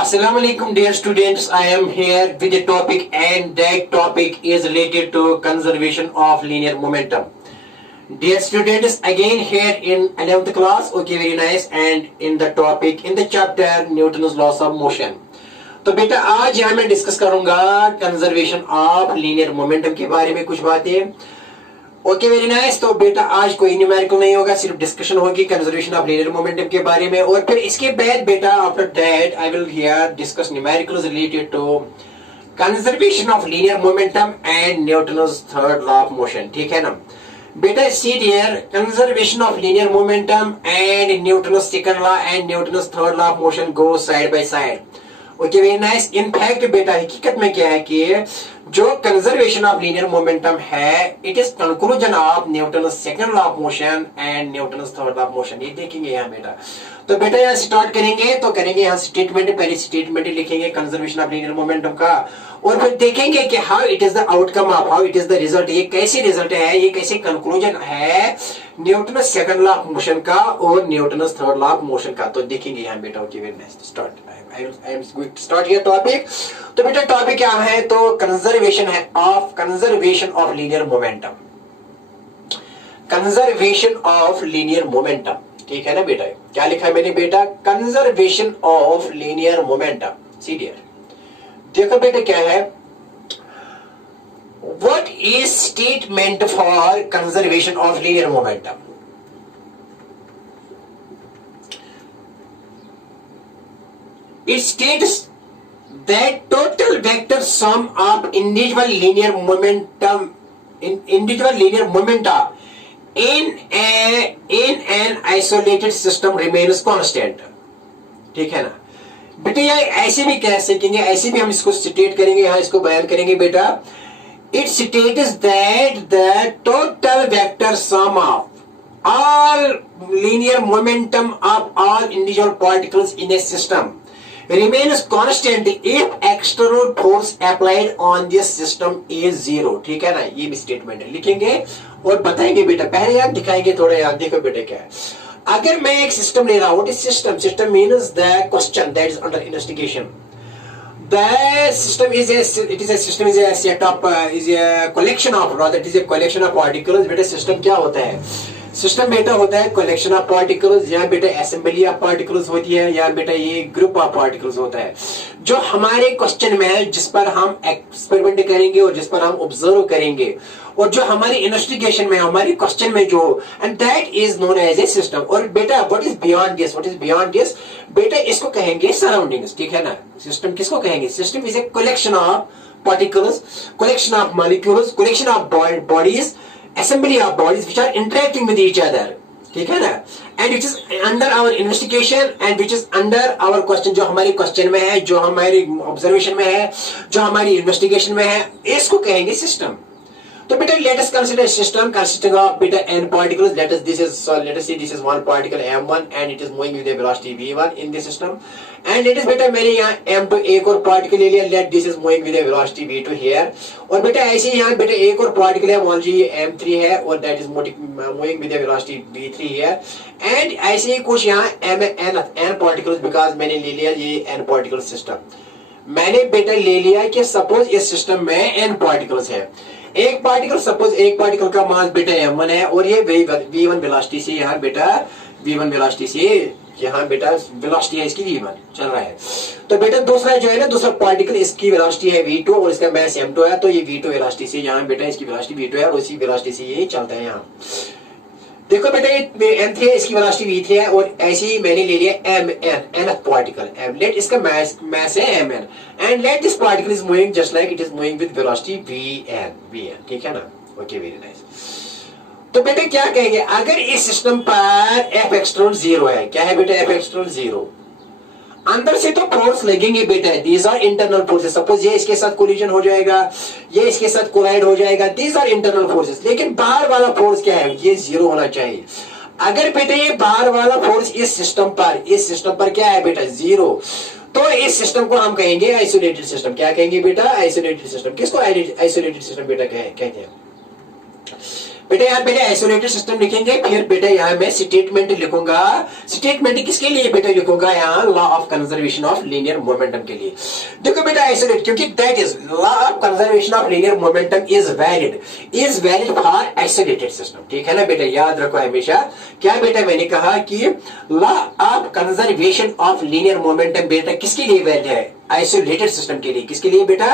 Assalamu alaikum dear students, I am here with a topic and that topic is related to conservation of linear momentum. Dear students, again here in 11th class, okay, very nice, and in the topic, in the chapter Newton's laws of motion. तो बेटा आज यहाँ मैं discuss करूंगा conservation of linear momentum के बारे में कुछ बातें। Okay very nice. तो बेटा आज कोई न्यूमेरिकल नहीं होगा, सिर्फ डिस्कशन होगी कंजर्वेशन ऑफ लीनियर मोमेंटम के बारे में, और फिर इसके बाद बेटा after that I will here discuss numericals related to conservation of linear momentum and Newton's third law of motion. ठीक है ना बेटा, see dear, conservation of linear momentum and Newton's second law and Newton's third law of motion go side by side. Okay very nice. In fact बेटा हकीकत में क्या है कि जो कंजर्वेशन ऑफ लीनियर मोमेंटम है, it is conclusion of Newton's second law of motion and Newton's third law of motion. ये देखेंगे यहाँ बेटा। तो बेटा यहाँ स्टार्ट करेंगे तो करेंगे यहाँ स्टेटमेंट, पहले स्टेटमेंट लिखेंगे कंजर्वेशन ऑफ लीनियर मोमेंटम का, और फिर देखेंगे कि how it is the outcome of, how it is the result, ये कैसे रिजल्ट है, ये कैसे कंक्लूजन है Newton's second law of motion का और Newton's third law of motion का। तो देखेंगे यहाँ बेटा। Okay very nice, start. I am going to start here topic. तो बेटा टॉपिक क्या है, तो कंजर्वेशन है of linear momentum, conservation of linear momentum. ठीक है ना बेटा, क्या लिखा है मैंने बेटा, conservation of linear momentum. See dear, देखो बेटा क्या है, what is statement for conservation of linear momentum. It states that total vector sum of individual linear momenta in an isolated system remains constant। ठीक है ना बेटा, ये ऐसे भी कह सकेंगे, ऐसे भी हम इसको स्टेट करेंगे, यहाँ इसको बयान करेंगे बेटा। It states that the total vector sum of all linear momentum of all individual particles in a system remains constant if external force applied on this system is zero। ठीक है ना, ये भी स्टेटमेंट है, लिखेंगे और बताएंगे बेटा। पहले यार दिखाएंगे थोड़ा, यार देखो बेटा क्या है। अगर मैं एक सिस्टम ले रहा हूं, system means the question that is under investigation. The system is a set of is a collection of, rather it is a collection of particles। बेटा सिस्टम क्या होता है, सिस्टम बेटा होता है कलेक्शन ऑफ पार्टिकल्स, यहाँ बेटा असेंबली ऑफ पार्टिकल्स होती है, यहाँ बेटा ये ग्रुप ऑफ पार्टिकल्स होता है जो हमारे क्वेश्चन में है, जिस पर हम एक्सपेरिमेंट करेंगे और जिस पर हम ऑब्जर्व करेंगे, और जो हमारी इन्वेस्टिगेशन में, हमारे क्वेश्चन में जो, and that is known as a system. और बेटा व्हाट इज बियॉन्ड दिस, बेटा इसको कहेंगे सराउंडिंग्स। ठीक है ना, सिस्टम किसको कहेंगे, system is a collection of particles, collection of molecules, collection of bodies, assembly of bodies which are interacting with each other। ठीक है ना, and which is under our investigation and which is under our question, जो हमारे question में है, जो हमारी observation में है, जो हमारी इन्वेस्टिगेशन में है, इसको कहेंगे सिस्टम। तो बेटा let us consider system consisting of beta n particles। let us say this is one particle m1 and it is moving with a velocity v1 in this system, and let us बेटा मैंने यहाँ m2 एक और particle ले लिया, let this is moving with a velocity v2 here। और बेटा ऐसे यहाँ बेटा एक और पार्टिकल है, मान लीजिए m3 है और that is moving with a velocity v3 here, and ऐसे ही कुछ यहाँ n particles, because मैंने ले लिया ये n particle सिस्टम। मैंने बेटा ले लिया कि सपोज इस सिस्टम में n पार्टिकल्स है, एक पार्टिकल का मास बेटा m1 है और ये v1 वेलोसिटी से यहाँ बेटा v1 वेलोसिटी से यहाँ बेटा वेलोसिटी है इसकी v1 चल रहा है। तो बेटा दूसरा जो है ना, दूसरा पार्टिकल, इसकी वेलोसिटी है v2 और इसका मास m2 है, तो ये v2 वेलोसिटी से यहाँ बेटा इसकी वेलोसिटी v2 है और उसी वेलोसिटी से ये चलता है यहाँ। देखो बेटा ये m3 है, इसकी वेलोसिटी v3 है, और ऐसे ही मैंने ले लिया nth पार्टिकल लेट, इसका मास है mn, and let this particle is moving just like it is moving with velocity vn। ठीक है ना, ओके वेरी नाइस। तो बेटा क्या कहेंगे, अगर इस सिस्टम पर f एक्सटर्नल 0 है, क्या है बेटा f एक्सटर्नल 0, अंदर से तो फोर्स लगेंगे बेटा, these are internal forces. Suppose ये इसके साथ कोलिजन हो जाएगा, ये इसके साथ कोलाइड हो जाएगा, दीज आर इंटरनल फोर्सेस। लेकिन बाहर वाला फोर्स क्या है, ये 0 होना चाहिए। अगर बेटा ये बाहर वाला फोर्स इस सिस्टम पर क्या है बेटा 0, तो इस सिस्टम को हम कहेंगे आइसोलेटेड सिस्टम। क्या कहेंगे बेटा, आइसोलेटेड सिस्टम। किसको आइसोलेटेड सिस्टम बेटा कहते हैं। बेटा यहाँ पहले आइसोलेटेड सिस्टम लिखेंगे, फिर बेटा यहाँ मैं स्टेटमेंट लिखूंगा। स्टेटमेंट किसके लिए बेटा लिखूंगा? यहाँ law of conservation of linear momentum के लिए। देखो बेटा आइसोलेट, क्योंकि that is law of conservation of linear momentum is valid for isolated system. ठीक है ना बेटा, याद रखो हमेशा। क्या बेटा मैंने कहा कि law of conservation of linear momentum बेटा किसके लिए वैलिड है? आइसोलेटेड सिस्टम के लिए। किसके लिए बेटा?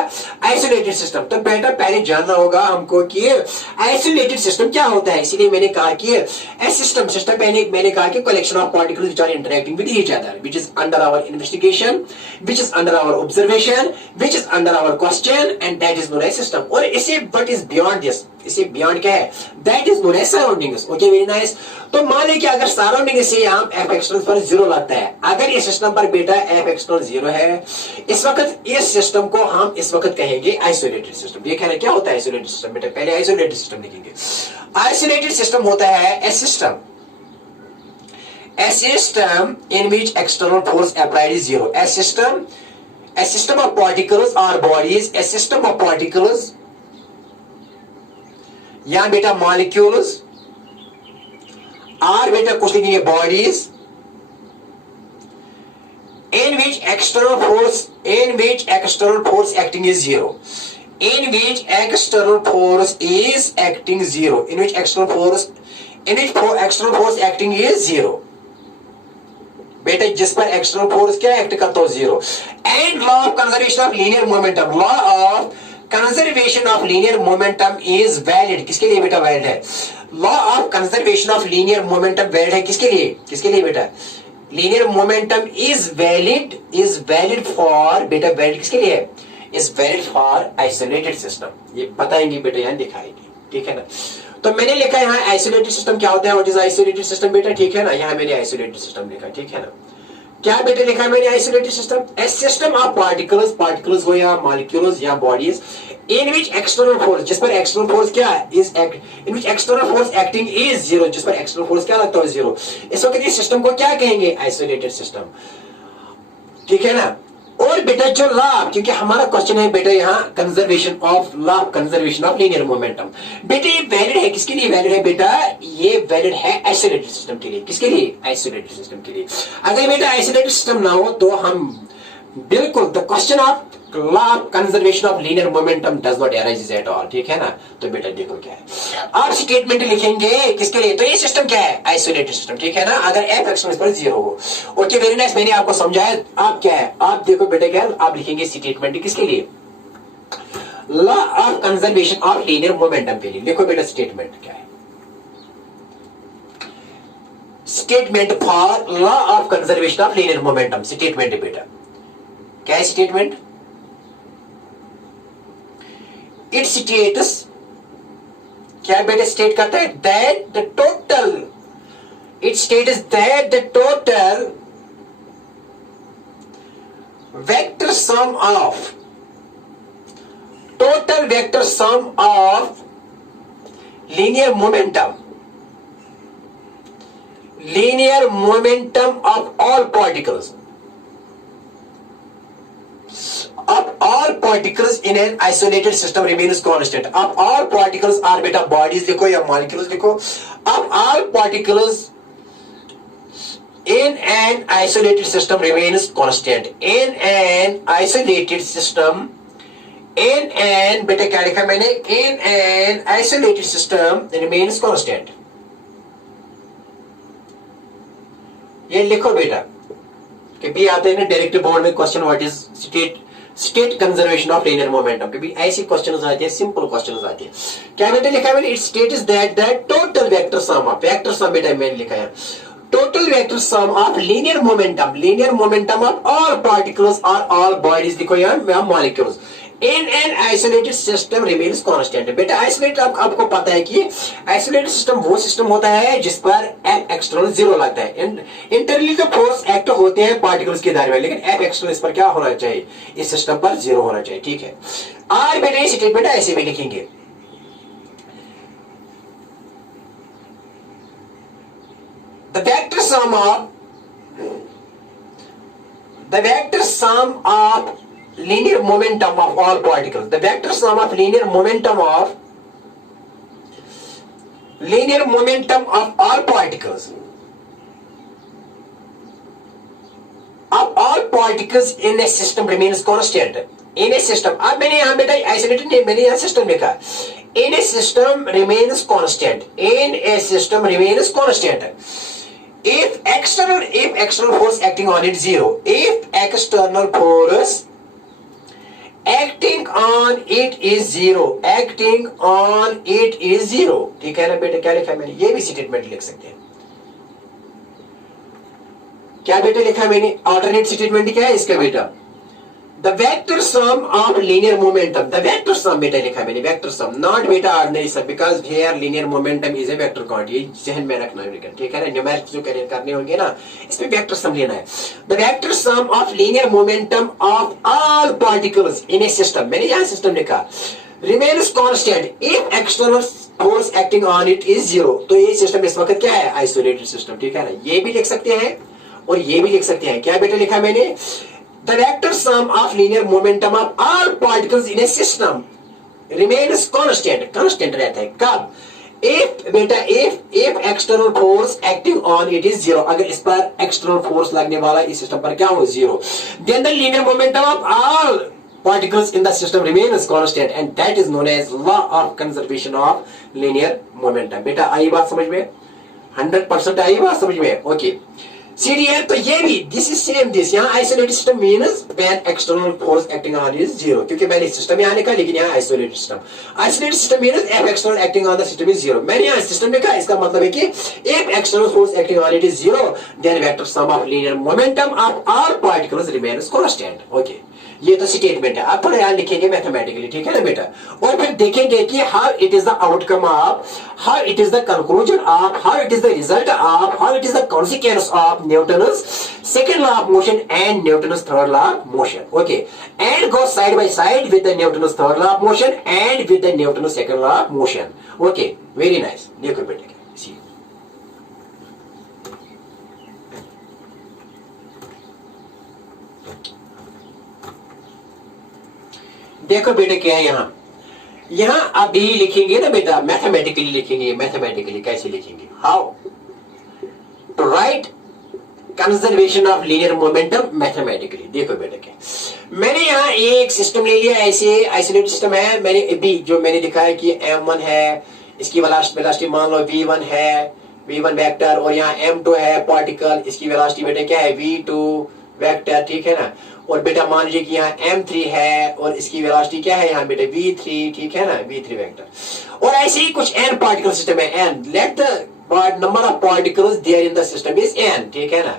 Isolated system. तो बेटा पहले जानना होगा हमको कि आइसोलेटेड सिस्टम क्या होता है। इसीलिए मैंने कहा कि ए सिस्टम पहले मैंने कहा कि collection of particles which are interacting with each other, which is under our investigation, which is under our observation, which is under our question, and that is known as system. और इसे what is beyond this, इसे beyond क्या है? That is known as surroundings. Okay, very nice. तो मान लीजिए कि अगर सराउंडिंग से यहाँ एफ एक्सटर्नल पर 0 लगता है, अगर इस सिस्टम पर बेटा एफ एक्सटर्नल 0 है, इस वक्त इस सिस्टम को हम इस वक्त कहेंगे आइसोलेटेड सिस्टम। ये कहना क्या होता है आइसोलेटेड सिस्टम? बेटा पहले आइसोलेटेड सिस्टम लिखेंगे। आइसोलेटेड सिस्टम होता है ए system in which external force applied is zero. A system of particles or bodies, a system of particles या बेटा molecules और बेटा कुछ लिखेंगे bodies in which external force acting is zero. In which external force acting is zero. बेटा जिस पर external force क्या एक्ट करता हो? 0. And law of conservation of linear momentum, law of conservation of linear momentum is valid. किसके लिए बेटा valid है? Law of conservation of linear momentum valid है किसके लिए? किसके लिए बेटा? Linear momentum is valid for बेटा, वैलिड किसके लिए है? Is valid for isolated system. ये बताएंगे बेटा, यहां दिखाएंगे। ठीक है ना। तो मैंने लिखा यहाँ आइसोलेटेड सिस्टम क्या होता है? व्हाट इज आइसोलेटेड सिस्टम बेटा? ठीक है ना, यहाँ मैंने आइसोलेटेड सिस्टम लिखा। ठीक है ना। क्या बेटे लिखा है मैंने isolated system? A system of particles हो या मॉलिक्यूल्स या bodies in which external force, जिस पर एक्सटर्नल फोर्स क्या है? इन विच एक्सटर्नल फोर्स एक्टिंग इज 0, जिस पर एक्सटर्नल फोर्स क्या लगता है? 0। इस वक्त इस सिस्टम को क्या कहेंगे? Isolated system. ठीक है ना। और बेटा जो लॉ, क्योंकि हमारा क्वेश्चन है बेटा यहाँ कंजर्वेशन ऑफ लीनियर मोमेंटम, बेटा ये वैलिड है किसके लिए? वैलिड है बेटा, ये वैलिड है आइसोलेटेड सिस्टम के लिए। किसके लिए? आइसोलेटेड सिस्टम के लिए। अगर बेटा आइसोलेटेड सिस्टम ना हो तो हम बिल्कुल the question of law of conservation of linear momentum does not arise at all. ठीक है ना। तो बेटा देखो क्या है, आप स्टेटमेंट लिखेंगे किसके लिए? तो ये सिस्टम क्या है? Isolated system. ठीक है ना। अगर एफ एक्सटर्नल पर 0 हो। Okay, very nice. मैंने आपको समझाया। आप क्या है, आप देखो बेटा क्या है, आप लिखेंगे स्टेटमेंट किसके लिए? Law of conservation of linear momentum के लिए। देखो बेटा स्टेटमेंट क्या है? Statement for law of conservation of linear momentum. Statement है बेटा, क्या है स्टेटमेंट? इट स्टेट्स, क्या बेटा स्टेट करता है? That the total, it states that the total vector sum of, total vector sum of linear momentum of all particles in an isolated system remains constant. Of all particles are beta bodies लिखो या molecules लिखो। Of all particles in an isolated system remains constant. In an isolated system, बेटा क्या लिखा मैंने? In an isolated system remains constant. ये लिखो बेटा, कि भी आते हैं ना डायरेक्ट बोर्ड में question, what is state conservation of linear momentum, कि भी ऐसी क्वेश्चंस आते हैं, सिंपल क्वेश्चंस आते हैं। क्या बेटा लिखा है मैंने? It states that total vector sum बेटा मैंने लिखा है total vector sum of linear momentum of all particles और ऑल बॉडीज लिखो या molecules in an isolated system remains constant. बेटा आइसोलेटेड आपको पता है कि आइसोलेटेड सिस्टम वो सिस्टम होता है जिस पर एफ एक्सटर्नल 0 लगता है। इंटरनली तो फोर्स एक्ट होते हैं पार्टिकल्स के दायरे में, लेकिन एफ एक्सटर्नल इस पर क्या होना चाहिए? इस सिस्टम पर 0 होना चाहिए। ठीक है। और बेटा ये स्टेटमेंट ऐसे भी लिखेंगे, the vector sum of linear momentum of all particles, the vector sum of linear momentum of linear momentum of all particles in a system remains constant. In a system, अब मैंने यहाँ बेटा आइसोलेटेड नहीं, मैंने यहाँ सिस्टम लिखा. In a system remains constant. In a system remains constant. If external force acting on it zero. If external force acting on it is zero. Acting on it is zero. ठीक है ना बेटा, क्या लिखा मैंने? ये भी स्टेटमेंट लिख सकते हैं. क्या बेटा लिखा मैंने? ऑल्टरनेट स्टेटमेंट क्या है इसका बेटा? The vector sum of linear momentum. The vector sum बेटा लिखा मैंने, vector sum, not बेटा ordinary sum, because here linear momentum is a vector quantity. ये जहन में रखना है, ठीक है ना? न्यूमेरिक्स जो करने होंगे ना, इसमें vector sum लेना है. The vector sum of linear momentum of all particles in a system. मैंने यहाँ system लिखा. Remains constant if external force acting on it is zero. तो ये सिस्टम इस वक्त क्या है? Isolated system, ठीक है ना? ये भी लिख सकते हैं और ये भी लिख सकते हैं. क्या बेटा लिखा मैंने? The vector sum of linear momentum of all particles in a system remains constant. Constant रहता है कब? If बेटा if external force acting on it is zero. अगर इस पर external force लगने वाला इस सिस्टम पर क्या हो? Zero. Then the linear momentum of all particles in the system remains constant, and that is known as law of conservation of linear momentum. बेटा आई बात समझ में? 100% आई बात समझ में? Okay. CDR तो ये भी this is same this. यहाँ isolated system means when external force acting on is zero. क्योंकि मैंने system यहाँ लिखा, लेकिन यहाँ isolated system. Isolated system means if external acting on the system is zero. मैंने यहाँ system लिखा, इसका मतलब है कि if external force acting on it is zero, then vector sum of linear momentum of all particles remains constant. Okay. ये तो statement है. आप थोड़ा यहाँ लिखेंगे मैथमेटिकली, ठीक है ना बेटा? और फिर देखेंगे कि how it is the outcome of, how it is the conclusion of, how it is the result of, how it is the consequence of Newton's second law of motion and Newton's third law of motion. Okay, and go side by side with the Newton's third law of motion and with the Newton's second law of motion. Okay, very nice. देखो बेटा, see. देखो बेटा क्या है यहाँ आप भी लिखेंगे ना बेटा, मैथमेटिकली लिखेंगे. मैथमेटिकली कैसे लिखेंगे? How to write conservation of linear momentum mathematically. देखो बेटा क्या, मैंने यहाँ एक सिस्टम ले लिया, ऐसे आइसोलेटेड सिस्टम है. मैंने भी जो मैंने लिखा है कि m1 है, इसकी वेलोसिटी मान लो v1 है, v1 वेक्टर, और यहाँ m2 है पार्टिकल, इसकी वेलोसिटी बेटा क्या है? v2 वेक्टर, ठीक है ना? और बेटा मान लीजिए कि यहाँ m3 है और इसकी वेलोसिटी क्या है यहाँ बेटा? v3, ठीक है ना? v3 vector. और ऐसे ही कुछ n पार्टिकल सिस्टम है. n let the number of particles there in the system is n, ठीक है ना?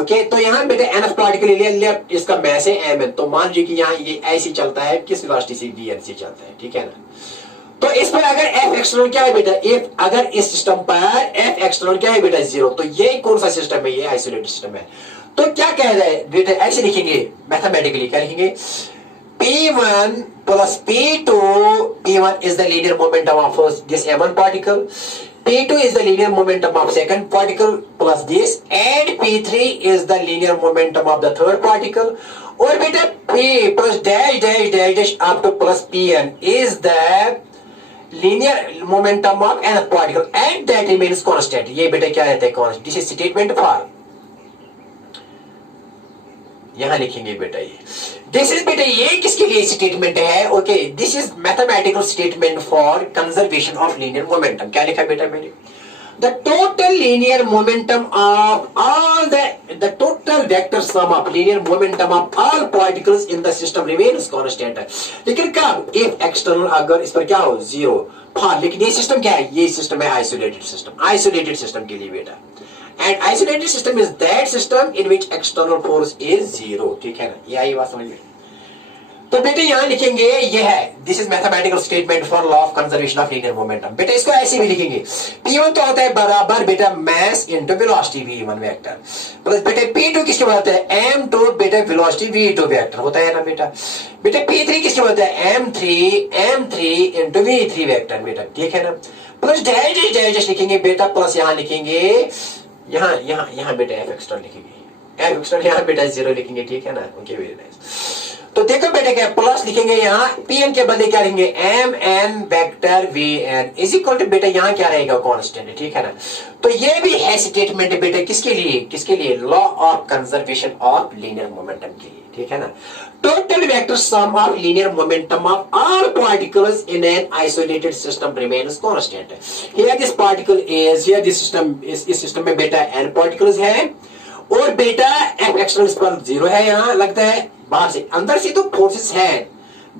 ओके, तो यहाँ बेटा nth पार्टिकल ले लिया, इसका मास है mn. तो मान लीजिए कि यहाँ ये ऐसे चलता है, किस वेलोसिटी से? vn से चलता है, ठीक है ना? तो इस पर अगर f एक्सटर्नल क्या है बेटा? if अगर इस सिस्टम पर f एक्सटर्नल क्या है बेटा? 0. तो ये कौन सा सिस्टम है? ये आइसोलेटेड सिस्टम है. तो क्या कह रहा है बेटा? ऐसे लिखेंगे मैथमेटिकली. क्या लिखेंगे? P1 plus P2. P1 is the linear momentum of this M1 particle. P2 is the linear momentum of second particle plus this, and P3 is the linear momentum of the third particle. और बेटा P plus dash dash dash dash up to plus Pn is the linear momentum of nth particle, and that remains constant. ये बेटा क्या रहता है? constant. This is statement for. यहां लिखेंगे बेटा ये. दिस इज बेटा ये किसके लिए स्टेटमेंट है? Okay, this is mathematical statement for conservation of linear momentum. क्या लिखा बेटा मैंने? The total linear momentum of all the total vector sum of linear momentum of all particles in the system remains constant. लेकिन कब? If external अगर इस पर क्या हो? 0. हाँ, लेकिन ये सिस्टम क्या है? ये सिस्टम है आइसोलेटेड सिस्टम. आइसोलेटेड सिस्टम के लिए बेटा, and isolated system is that system in which external force is 0. ठीक है ना? ये आई बात समझ में? तो बेटे यहाँ लिखेंगे ये है, this is mathematical statement for law of conservation of linear momentum. बेटा इसको ऐसे भी लिखेंगे. P1 तो होता है बराबर बेटा mass into velocity v1 vector, plus बेटा P2 किसके बराबर होता है? m2 बेटा वेलोसिटी v2 वेक्टर होता है ना बेटा? बेटा P3 किसके बराबर होता है? m3 इनटू v3 वेक्टर बेटा, ठीक है ना? प्लस डैश डैश लिखेंगे बेटा, प्लस यहाँ लिखेंगे यहाँ बेटा f एक्सटर्नल लिखेंगे, f एक्सटर्नल यहाँ बेटा 0 लिखेंगे, ठीक है ना? Okay, very nice. तो देखो बेटा क्या प्लस लिखेंगे यहाँ पी एन के बदले क्या लिखेंगे M N vector V N is equal to बेटा यहाँ क्या रहेगा कांस्टेंट, ठीक है ना। तो ये भी है स्टेटमेंट बेटा किसके लिए law of conservation of linear momentum के लिए, ठीक है ना। Total vector sum of linear momentum of all particles in an isolated system remains constant. Here this particle is here this system इस सिस्टम में बेटा एन पार्टिकल्स है और बेटा एफ एक्सटर्नल पर 0 है, यहाँ लगता है बाहर से अंदर से तो फोर्सेस है,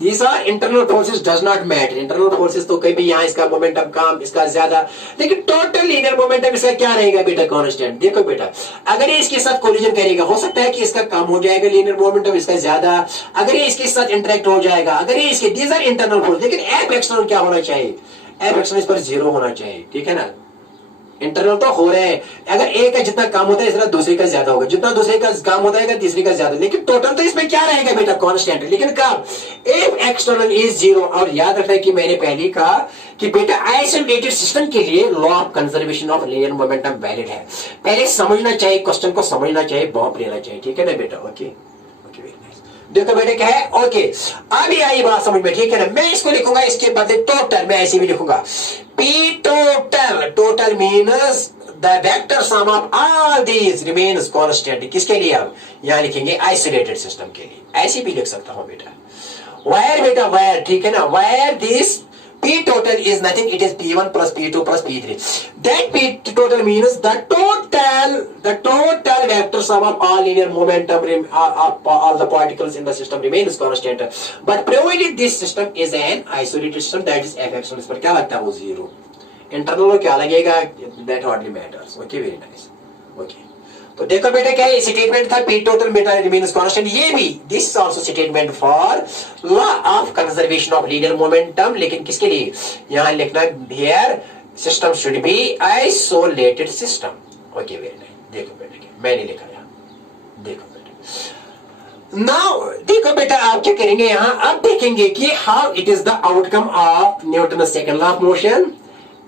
these are internal forces does not matter, internal forces तो कभी यहाँ इसका मोमेंटम कम इसका ज्यादा, लेकिन टोटल लीनियर मोमेंटम इसका क्या रहेगा बेटा कांस्टेंट। देखो बेटा अगर ये इसके साथ कोलिजन करेगा हो सकता है कि इसका कम हो जाएगा लीनियर मोमेंटम इसका ज्यादा, अगर ये इसके साथ इंटरेक्ट हो जाएगा, अगर ये इसके these are इंटरनल फोर्स, लेकिन एफ एक्सटर्नल क्या होना चाहिए, एफ एक्सटर्नल इस पर 0 होना चाहिए, ठीक है ना। इंटरनल तो हो रहे हैं, अगर एक का जितना काम होता है इसका दूसरे का ज्यादा होगा, जितना दूसरे का काम होता है तीसरे का ज्यादा, लेकिन टोटल तो इसमें क्या रहेगा बेटा कांस्टेंट, लेकिन कब इफ एक्सटर्नल इज 0। और याद रखना है कि मैंने पहले ही कहा कि बेटा आइसोलेटेड सिस्टम के लिए law of conservation of linear momentum valid है। पहले समझना चाहिए, क्वेश्चन को समझना चाहिए, बॉम्ब लेना चाहिए, ठीक है ना बेटा। ओके देखो बेटे क्या है, ओके अभी आई बात समझ में, ठीक है ना। मैं इसको लिखूंगा इसके बदले टोटल, मैं ऐसे भी लिखूंगा P total, total means the vector sum of all these remains constant. किसके लिए हम यहां लिखेंगे आइसोलेटेड सिस्टम के लिए, ऐसे भी लिख सकता हूं बेटा वायर, बेटा वायर, ठीक है ना। Wire this P total is nothing, it is P1 plus P2 plus P3. That P total means the total vector sum of all linear momentum all the particles in the system remains constant. But provided this system is an isolated system, that is f x, इस पर क्या लगता है वो 0। Internal क्या लगेगा that hardly matters. Okay, very nice. Okay. तो देखो बेटा क्या है स्टेटमेंट था पी टोटल बेटा रिमेन्स कांस्टेंट, ये भी this also statement for law of conservation of linear momentum, लेकिन किसके लिए यहां लिखना here system should be isolated system. Okay very nice. देखो बेटा मैंने लिखा यहां, देखो बेटा नाउ देखो बेटा आप क्या करेंगे यहां, अब देखेंगे कि how it is the outcome of Newton second law of motion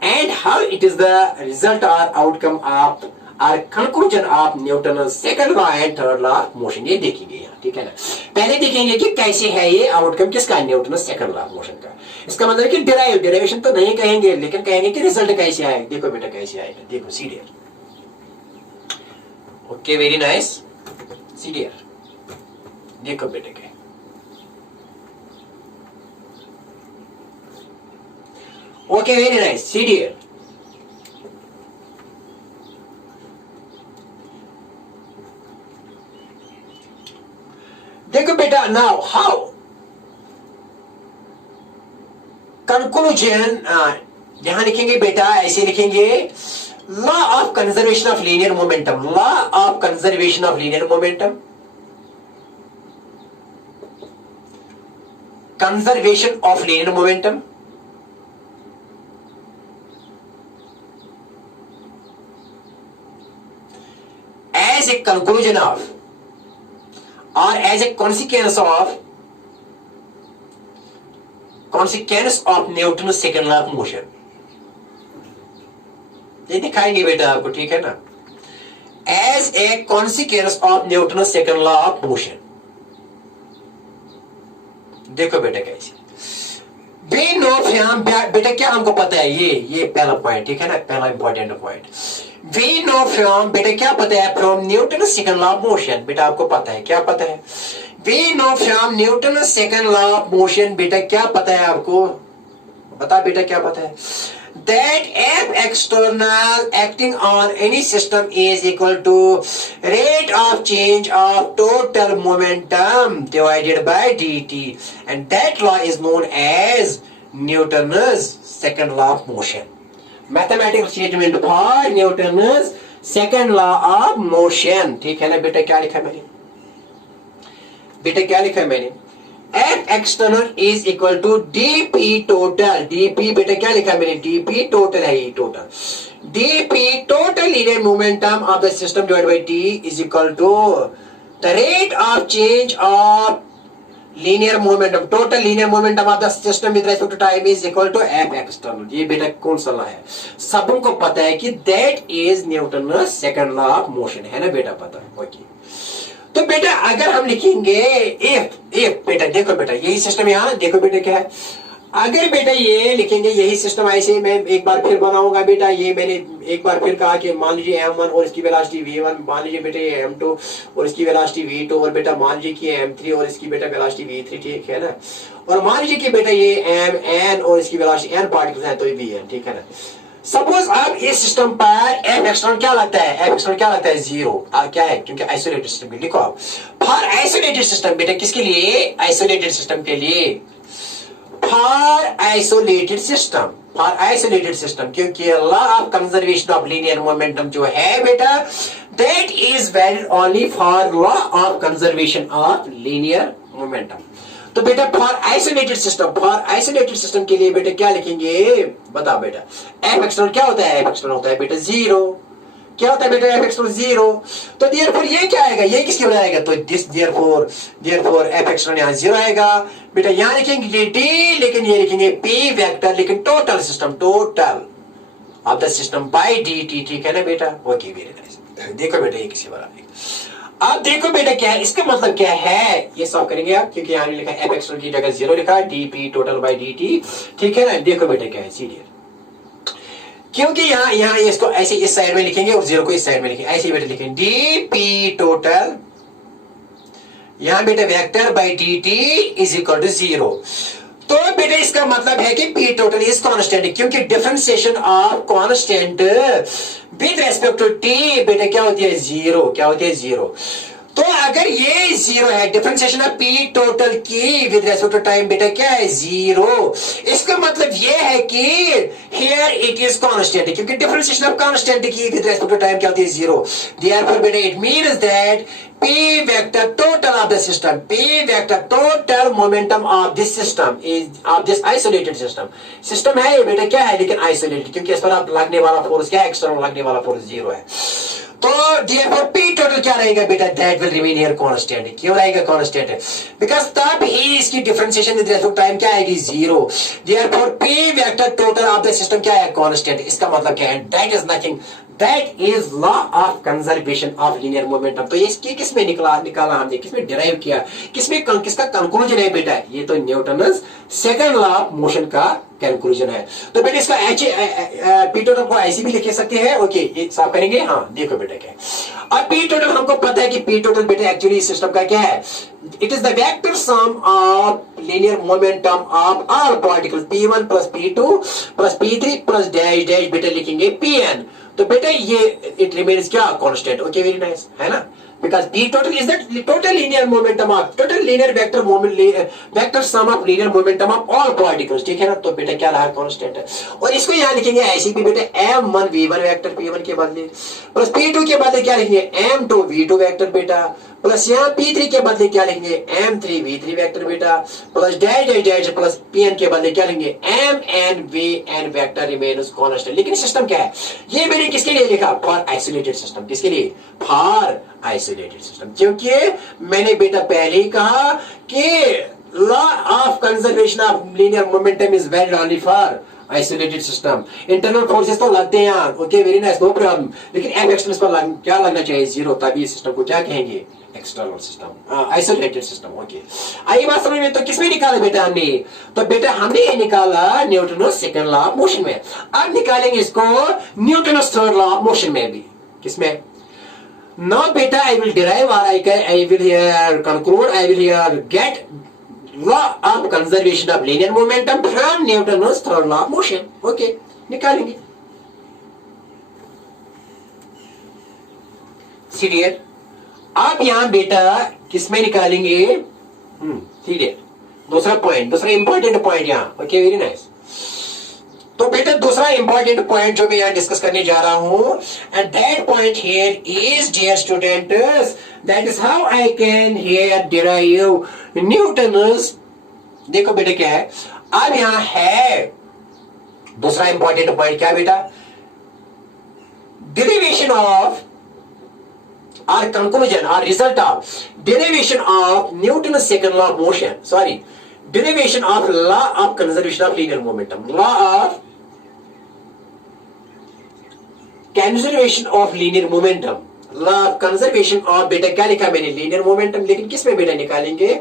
and how it is the result और आउटकम ऑफ और conclusion of Newton second law and third law of motion, ये देखेंगे यहाँ, ठीक है ना। पहले देखेंगे कि कैसे है ये आउटकम किसका Newton second law of motion का। इसका मतलब कि डेरिवेशन तो नहीं कहेंगे, लेकिन कहेंगे कि रिजल्ट कैसे आएगा। देखो बेटा कैसे आएगा, देखो सी डियर। ओके वेरी नाइस, सी डियर देखो बेटे के ओके वेरी नाइस, सी डियर देखो बेटा नाउ हाउ कंक्लूजन यहां लिखेंगे बेटा ऐसे लिखेंगे law of conservation of linear momentum, law of conservation of linear momentum, conservation of linear momentum as a conclusion of or as a consequence of Newton's second law of motion, ये दिखाएंगे बेटा आपको, ठीक है ना। as a consequence of Newton's second law of motion, देखो बेटा कैसे वी नो बेटा क्या हमको पता है, ये पहला पॉइंट, ठीक है ना, पहला important point. We know from बेटा क्या पता है from Newton second law of motion, बेटा आपको पता है क्या पता है, we know from Newton second law of motion, बेटा क्या पता है आपको, बता बेटा क्या पता है, that F external acting on any system is equal to rate of change of total momentum divided by dt, and that law is known as Newton's second law of motion. Mathematical statement for Newton's second law of motion, ठीक है ना बेटा। क्या लिखा मैंने बेटा, क्या लिखा मैंने, F external is equal to dp total, dp बेटा क्या लिखा मैंने, dp total है ये total, dp total linear momentum of the system divided by t is equal to the rate of change of linear momentum, total linear momentum of the system with respect to time is equal to F external। ये बेटा कौन सा law है, सबको पता है कि that is Newton's second law of motion, है ना बेटा पता। ओके तो बेटा अगर हम लिखेंगे इफ बेटा देखो बेटा यही सिस्टम यहाँ देखो बेटा क्या है, अगर बेटा ये लिखेंगे यही सिस्टम ऐसे मैं एक बार फिर बनाऊंगा बेटा, ये मैंने एक बार फिर कहा कि मान लीजिए m1 और इसकी वेलोसिटी v1, मान लीजिए बेटा ये m2 और इसकी वेलोसिटी v2 और बेटा मान लीजिए कि m3 और इसकी बेटा वेलोसिटी v3, ठीक है ना, और मान लीजिए कि बेटा ये mn और इसकी वेलोसिटी n पार्टिकल्स है तो ये vn, ठीक है ना। सपोज अब इस सिस्टम पर f एक्सटर्नल क्या लगता है, f एक्सटर्नल क्या लगता है 0, क्या है क्योंकि आइसोलेटेड सिस्टम, लिखो आप फॉर आइसोलेटेड सिस्टम बेटा, किसके लिए, आइसोलेटेड सिस्टम के लिए, फॉर आइसोलेटेड सिस्टम, क्योंकि law of conservation of linear momentum जो है बेटा that is valid only for law of conservation of linear momentum. तो बेटा फॉर आइसोलेटेड सिस्टम के लिए बेटा क्या लिखेंगे, बताओ बेटा एफ एक्सटर्नल क्या होता है, एफ एक्सटर्नल होता है बेटा 0, क्या होता है बेटा एफ एक्सटर्नल 0, तो देयरफॉर ये क्या आएगा, ये किसके बराबर आएगा, तो दिस देयरफॉर एफ एक्सटर्नल यहाँ 0 आएगा बेटा, यहाँ लिखेंगे डी लेकिन ये लिखेंगे पी वेक्टर, लेकिन total of the system by dt, ठीक है ना बेटा, ओके वेरी नाइस। देखो बेटा ये किसके बराबर है, अब देखो बेटा क्या है, इसका मतलब क्या है ये सॉल्व करेंगे आप, क्योंकि यहाँ लिखा है एफ एक्सटर्नल की जगह 0 लिखा है डी टोटल बाय dt, ठीक है ना। देखो बेटा क्या है सीरियल, क्योंकि यहाँ इसको ऐसे इस साइड में लिखेंगे और 0 को इस साइड में लिखेंगे, ऐसे बेटा लिखेंगे डी पी टोटल, यहाँ बेटा vector by dt is equal to 0। तो बेटा इसका मतलब है कि पी टोटल इज कांस्टेंट, क्योंकि differentiation of constant with respect to T बेटा क्या होती है 0, क्या होती है 0। तो अगर ये 0 है, डिफरेंशिएशन ऑफ पी टोटल की विद रेस्पेक्ट टू टाइम बेटा क्या है 0, इसका मतलब ये है कि हियर इट इज कांस्टेंट, क्योंकि डिफरेंशिएशन ऑफ कांस्टेंट की विद रेस्पेक्ट टू टाइम क्या होती है 0, देयरफॉर बेटा it means that P vector total of the system, P vector total momentum of this system is of this isolated system है ये बेटा क्या है लेकिन आइसोलेटेड, क्योंकि इस पर आप लगने वाला फोर्स क्या है, एक्सटर्नल लगने वाला फोर्स 0 है। तो therefore P total क्या रहेगा बेटा, that will remain here constant, क्यों रहेगा constant, because तब ही इसकी डिफरेंशिएशन विद रेस्पेक्ट टाइम क्या आएगी 0, therefore P vector total of the system क्या है constant। इसका मतलब क्या है, that is nothing, that is law of conservation of linear momentum। तो इसकी किसमें निकाला हमने, किसमें डिराइव किया, किसका कंक्लूजन है बेटा, ये तो Newton's second law of motion का कंक्लूजन है। तो बेटा इसका पी टोटल को ऐसे भी लिख सकते हैं, ओके ये साफ करेंगे। हाँ देखो बेटा क्या है, अब पी टोटल हमको पता है कि पी टोटल बेटा एक्चुअली सिस्टम का क्या है, it is the vector sum of linear momentum of all particles p1 plus p2 plus p3 plus dash dash बेटा लिखेंगे pn। तो बेटा ये इट रिमेन्स क्या कांस्टेंट, ओके वेरी नाइस है ना, because p total is the total linear momentum of total linear vector sum of linear momentum of all particles, ठीक है ना। तो बेटा क्या रहा कांस्टेंट है, और इसको यहाँ लिखेंगे ऐसे भी बेटा m1 v1 वेक्टर p1 के बदले प्लस p2 के बदले क्या लिखेंगे m2 v2 वेक्टर बेटा, प्लस यहाँ p3 के बदले क्या लिखेंगे m3 v3 वेक्टर बेटा, plus dash dash dash plus pn के बदले क्या लिखेंगे mn vn vector remains constant. लेकिन सिस्टम क्या है, ये मैंने किसके लिए लिखा, फॉर आइसोलेटेड सिस्टम, किसके लिए, फॉर आइसोलेटेड सिस्टम, क्योंकि मैंने बेटा पहले ही कहा कि law of conservation of linear momentum is valid only for isolated system. Internal forces तो लगते हैं यहाँ, okay very nice no problem, लेकिन एफ एक्सटर्नल पर क्या लगना चाहिए 0, तभी सिस्टम को क्या कहेंगे external system, isolated system. Okay I बात समझ में, तो किसमें निकाला बेटा हमने, तो बेटा हमने ये निकाला Newton second law of motion में, अब निकालेंगे इसको Newton third law of motion में भी, किसमें। Now beta I will derive or I will here conclude, I will here get law of conservation of linear momentum from Newton's third law of motion। Okay, निकालेंगे। Serial आप यहाँ बेटा किसमें निकालेंगे, serial दूसरा पॉइंट, दूसरा इंपॉर्टेंट पॉइंट यहाँ, okay very nice. तो बेटा दूसरा इंपॉर्टेंट पॉइंट जो मैं यहाँ डिस्कस करने जा रहा हूं, and that point here is dear students, that is how I can here derive Newton's. देखो बेटा क्या है, अब यहां है दूसरा इंपॉर्टेंट पॉइंट, क्या बेटा, डेरिवेशन ऑफ और कंक्लूजन और result of derivation of Newton's second law of motion, sorry derivation of law of conservation of linear momentum, law of conservation of linear momentum, law of conservation of बेटा क्या लिखा मैंने, linear momentum, लेकिन किस में बेटा निकालेंगे,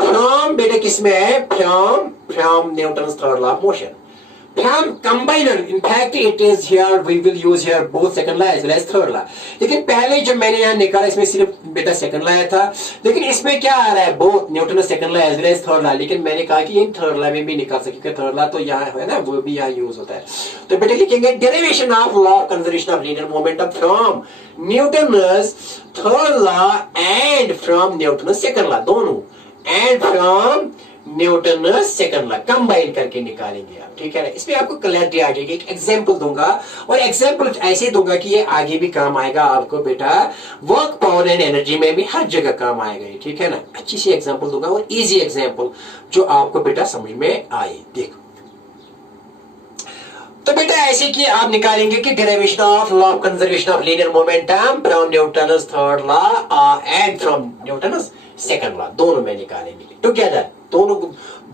फ्रॉम बेटा किस में है, from Newton's third law of motion, from combiner, in fact it is here we will use here both second law as well as third law. लेकिन पहले जब मैंने यहां निकाला इसमें सिर्फ बेटा सेकंड लॉ आया था, लेकिन इसमें क्या आ रहा है, both Newton second law as well as third law, लेकिन मैंने कहा कि ये थर्ड लॉ में भी निकाल सके, थर्ड लॉ तो यहाँ है ना, वो भी यहाँ यूज होता है। तो बेटा लिखेंगे derivation of law of conservation of linear momentum from Newton's third law and from Newton's second law, दोनों, and from Newton second law combine करके निकालेंगे आप, ठीक है ना। इसमें आपको क्लैरिटी आ जाएगी। एक एग्जांपल दूंगा और एग्जांपल ऐसे दूंगा कि ये आगे भी काम आएगा आपको बेटा, वर्क पावर एंड एनर्जी में भी हर जगह काम आएगा, ठीक है ना। अच्छी सी एग्जांपल दूंगा और इजी एग्जांपल जो आपको बेटा समझ में आए। देखो तो बेटा ऐसे कि आप निकालेंगे कि derivation of law of conservation of linear momentum from Newton's third law and from Newton's second law, दोनों में निकालेंगे टुगेदर, दोनों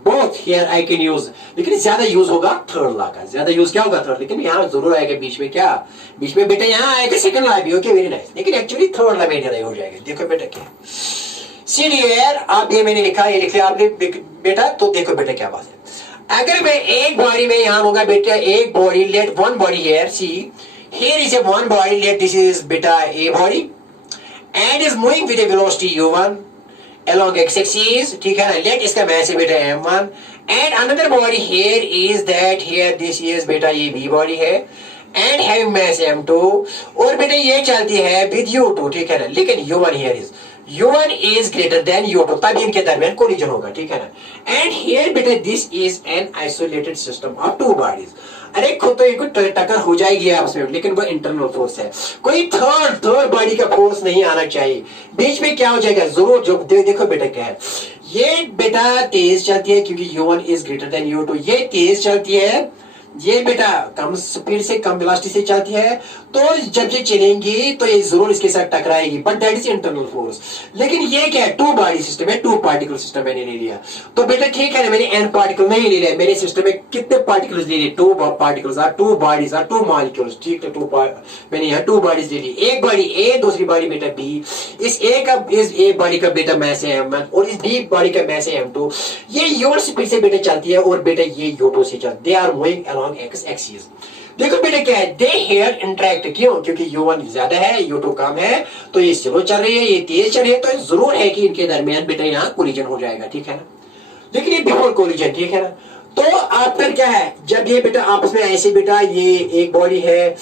both here I can use, लेकिन ज्यादा यूज होगा थर्ड लॉ का, ज्यादा यूज क्या होगा थर्ड, लेकिन यहाँ जरूर आएगा बीच में क्या, बीच में बेटा यहाँ आएगा सेकंड लॉ भी, ओके वेरी नाइस, लेकिन एक्चुअली थर्ड लॉ में ज्यादा हो जाएगा। देखो बेटा क्या सीनियर, आप ये मैंने लिखा, ये लिख लिया आपने बेटा, तो देखो बेटा क्या बात है। अगर मैं एक बॉडी में यहाँ होगा बेटा, एक body, let one body here, see here is a one body, let this is बेटा a body and is moving with a velocity u1 along x-axis, ठीक है ना, लेट इसका मास है बेटा m1 and another body here is that, here this is बेटा ये b body है एंड हैविंग मास m2, और बेटा ये चलती है विद u2, ठीक है ना, लेकिन u1 here is, u1 is greater than u2, तब इनके दरमियान कोलिजन होगा, ठीक है ना। एंड हियर बेटा this is an isolated system of two bodies, अरे खुद तो इनको टक्कर हो जाएगी आपस में, लेकिन वो इंटरनल फोर्स है, कोई थर्ड बॉडी का फोर्स नहीं आना चाहिए बीच में, क्या हो जाएगा जरूर, जो देखो बेटा क्या है, ये बेटा तेज चलती है क्योंकि u1 is greater than u2, ये तेज चलती है, ये बेटा कम स्पीड से कम वेलोसिटी से चलती है, तो जब ये चलेंगी तो ये जरूर इसके साथ टकराएगी, but that is internal force. लेकिन ये क्या है, टू बॉडी सिस्टम है, टू पार्टिकल सिस्टम मैंने ले लिया, तो बेटा ठीक है ना, मैंने एन पार्टिकल नहीं ले लिया, मेरे सिस्टम में कितने पार्टिकल्स ले लिए, two particles or two bodies or two molecules, ठीक है, मैंने यहाँ टू बॉडीज ले ली, एक बॉडी ए, दूसरी बॉडी बेटा बी, इस ए बॉडी का बेटा मैस है m1 और इस बी बॉडी का मैस है m2, ये u1 स्पीड से बेटा चलती है और बेटा ये u2 से चलती, they are moving along X axis. देखो बेटा क्या है, दे हेयर इंटरेक्ट, क्यों, क्योंकि u1 ज्यादा है u2 कम है, तो ये स्लो चल रही है, ये तेज चल रही है, तो जरूर है कि इनके दरमियान बेटा यहाँ कोलिजन हो जाएगा, ठीक है ना, लेकिन ये बिफोर कोलिजन, ठीक है ना। तो आफ्टर क्या है, जब ये बेटा आपस में ऐसे बेटा, ये एक बॉडी है,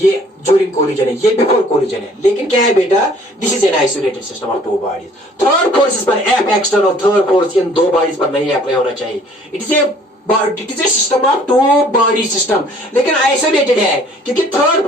ये ड्यूरिंग कोलिजन है, ये बिफोर कोलिजन है, लेकिन क्या है बेटा, this is an isolated system of two bodies, third force पर एफ एक्सटर्नल, थर्ड फोर्स इन दो बॉडीज पर नहीं अप्लाई होना चाहिए, it is a system of two body system, लेकिन आइसोलेटेड है क्योंकि थर्ड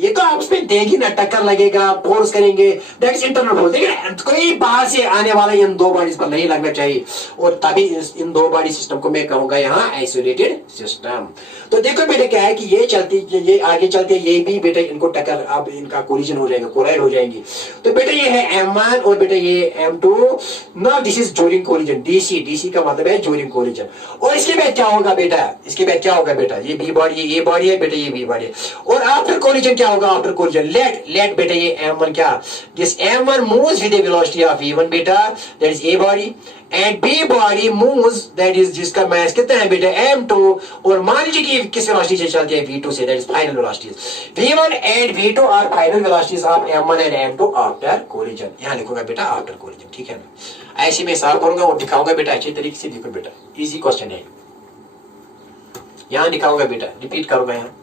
ये तो आपस में देगी ना, टक्कर लगेगा, फोर्स करेंगे, दैट इज इंटरनल फोर्स, लेकिन कोई बाहर से आने वाला इन दो बॉडीज पर नहीं लगना चाहिए, और तभी इन दो बॉडी सिस्टम को मैं कहूंगा यहाँ आइसोलेटेड सिस्टम। तो देखो बेटा क्या है कि ये चलती, ये आगे चलते, ये भी बेटा इनको टक्कर, अब इनका कोलिजन हो जाएगा, कोलाइड हो जाएंगी, तो बेटा ये है m1 और बेटा ये m2, now this is during collision, DC का मतलब है ड्यूरिंग कोलिजन, और इसके बाद क्या होगा बेटा, इसके बाद क्या होगा बेटा, ये बी बॉडी, ये ए बॉडी है बेटा, ये बी बॉडी है, और आफ्टर कोलिजन क्या होगा, आफ्टर कोलिजन लेट बेटा ये m1 क्या, this m1 moves with the velocity of v1 बेटा, that is A body, and B body moves, that is जिसका मास कितना है बेटा m2, और मान लीजिए कि किस वेलोसिटी से चलती है, v2 से, that is final velocities, v1 and v2 are final velocities of m1 and m2 after collision, यहां लिखूंगा बेटा आफ्टर कोलिजन, ठीक है ना। ऐसे मैं सॉल्व करूंगा और दिखाऊंगा बेटा अच्छी तरीके से, देखो बेटा इजी क्वेश्चन है, यहां दिखाऊंगा बेटा, रिपीट करूंगा यहाँ,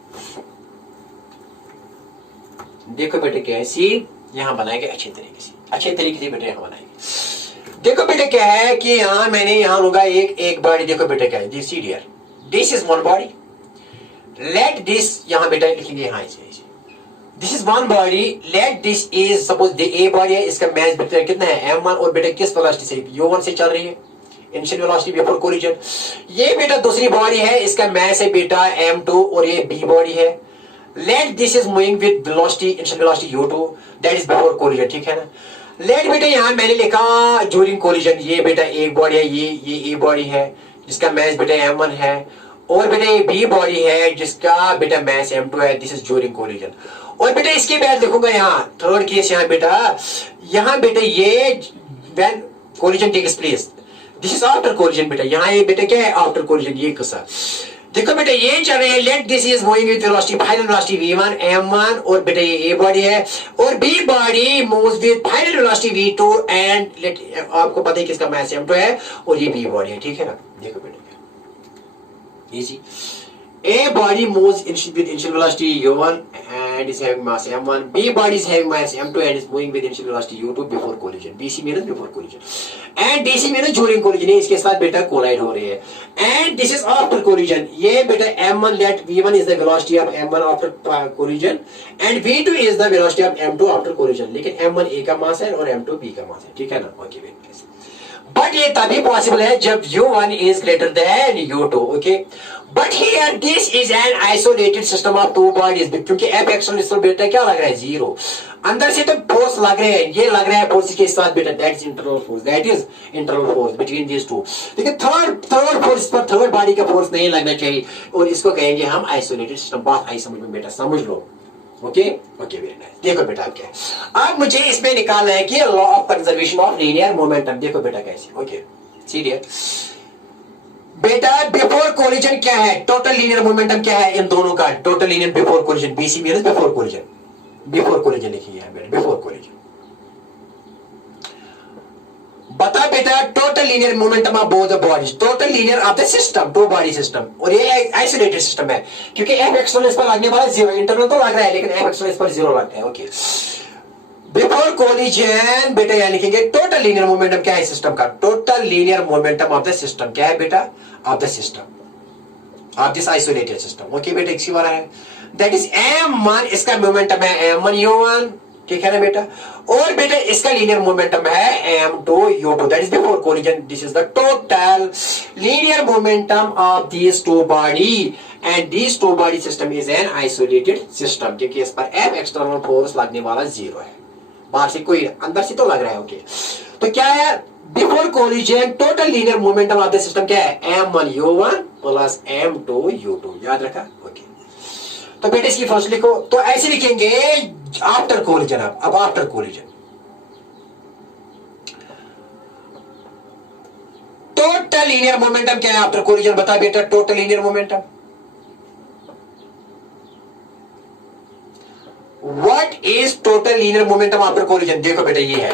देखो बेटे क्या है, सी यहां बनाएंगे अच्छे तरीके से बेटा यहां बनाएंगे। देखो बेटे क्या है कि यहां मैंने यहां लूंगा एक बॉडी, देखो बेटे क्या है, this here, this is one body, let this, यहां बेटा लिखेंगे यहां इसे, this is one body, let this is suppose the a body है, इसका मास बेटा कितना है m1, और बेटा किस वेलोसिटी से, u1 से चल रही है, इनिशियल वेलोसिटी बिफोर कोलिजन। ये बेटा दूसरी बॉडी है, इसका मास है बेटा m2 और ये बी बॉडी है, late this is moving with velocity, initial velocity u2, that is before collision, ठीक है ना। लेट बेटा यहां मैंने लिखा ड्यूरिंग कोलिजन, ये बेटा एक बॉडी है, ये ए बॉडी है जिसका मास बेटा m1 है, और बेटा ये बी बॉडी है जिसका बेटा मास m2 है, दिस इज ड्यूरिंग कोलिजन। और बेटा इसके बाद देखूंगा यहाँ थर्ड केस, यहाँ बेटा ये when collision takes place, this is after collision बेटा। यहाँ ये बेटा क्या है, आफ्टर कोलिजन, ये किस्सा। देखो बेटा ये चल रहे हैं, late this is moving with velocity, final velocity v1 m1, और बेटा ये a बॉडी है, और b body moves with final velocity v2, and let, आपको पता है किसका मास m2 है, और ये b बॉडी है, ठीक है ना। देखो बेटा easy, a body moves with initial velocity u1 and is having mass m1, b body is having mass m2 and is moving with initial velocity u2 before collision, bc means before collision and dc means during collision, इसके साथ बेटा collide हो रहे हैं, and this is after collision, ये बेटा m1 let v1 is the velocity of m1 after collision and v2 is the velocity of m2 after collision, लेकिन m1 a का मास है और m2 b का मास है, ठीक है ना। ओके बेटा, बट ये तभी पॉसिबल है जब u1 is greater than u2, okay. But here this is an isolated system of two bodies, क्योंकि एफ एक्सटर्नल बेटा क्या लग रहा है, जीरो। अंदर से तो फोर्स लग रहे हैं, ये लग रहा है फोर्स के साथ बेटा, that is internal force, that is internal force between these two. लेकिन थर्ड फोर्स पर, थर्ड बॉडी का फोर्स नहीं लगना चाहिए, और इसको कहेंगे हम आइसोलेटेड सिस्टम। बात आई समझ में बेटा, समझ लो। Okay okay, very nice. देखो बेटा अब क्या है, अब मुझे इसमें निकालना है कि law of conservation of linear momentum. देखो बेटा कैसे, ओके सीरियस बेटा, बिफोर कोलिजन क्या है, टोटल लीनियर मोमेंटम क्या है इन दोनों का, total linear before collision, BC means before collision, before collision लिखिए यहां बेटा, बिफोर कोलिजन। बता बेटा, total linear momentum of both the bodies, total linear of the system, two body system, और ये आइसोलेटेड सिस्टम है, क्योंकि एफ एक्सटर्नल इस पर लगने वाला जीरो, इंटरनल तो लग रहा है लेकिन एफ एक्सटर्नल इस पर जीरो लगता है, ओके। बिफोर कोलिजन बेटा यहां लिखेंगे टोटल लीनियर मोमेंटम क्या है सिस्टम का, total linear momentum of the system क्या है बेटा, of the system of this isolated system, okay बेटा। इसी वाला है, दैट इज m1, इसका मोमेंटम है m1 u1, ठीक है ना बेटा, और बेटा इसका लीनियर मोमेंटम है m2 u2, that is before collision. This is the total linear momentum of these two body, and this two body system is an isolated system, क्योंकि इस पर एफ एक्सटर्नल फोर्स लगने वाला जीरो है, बाहर से कोई, अंदर से तो लग रहा है, ओके। तो क्या है, before collision total linear momentum of the system क्या है, m1 u1 plus m2 u2, याद रखा, ओके। तो बेटे इसकी फर्स्ट लिखो, तो ऐसे लिखेंगे आफ्टर कोलिजन। अब after collision total linear momentum क्या है आफ्टर कोलिजन, बता बेटा, total linear momentum what is total linear momentum after collision. देखो बेटा ये है,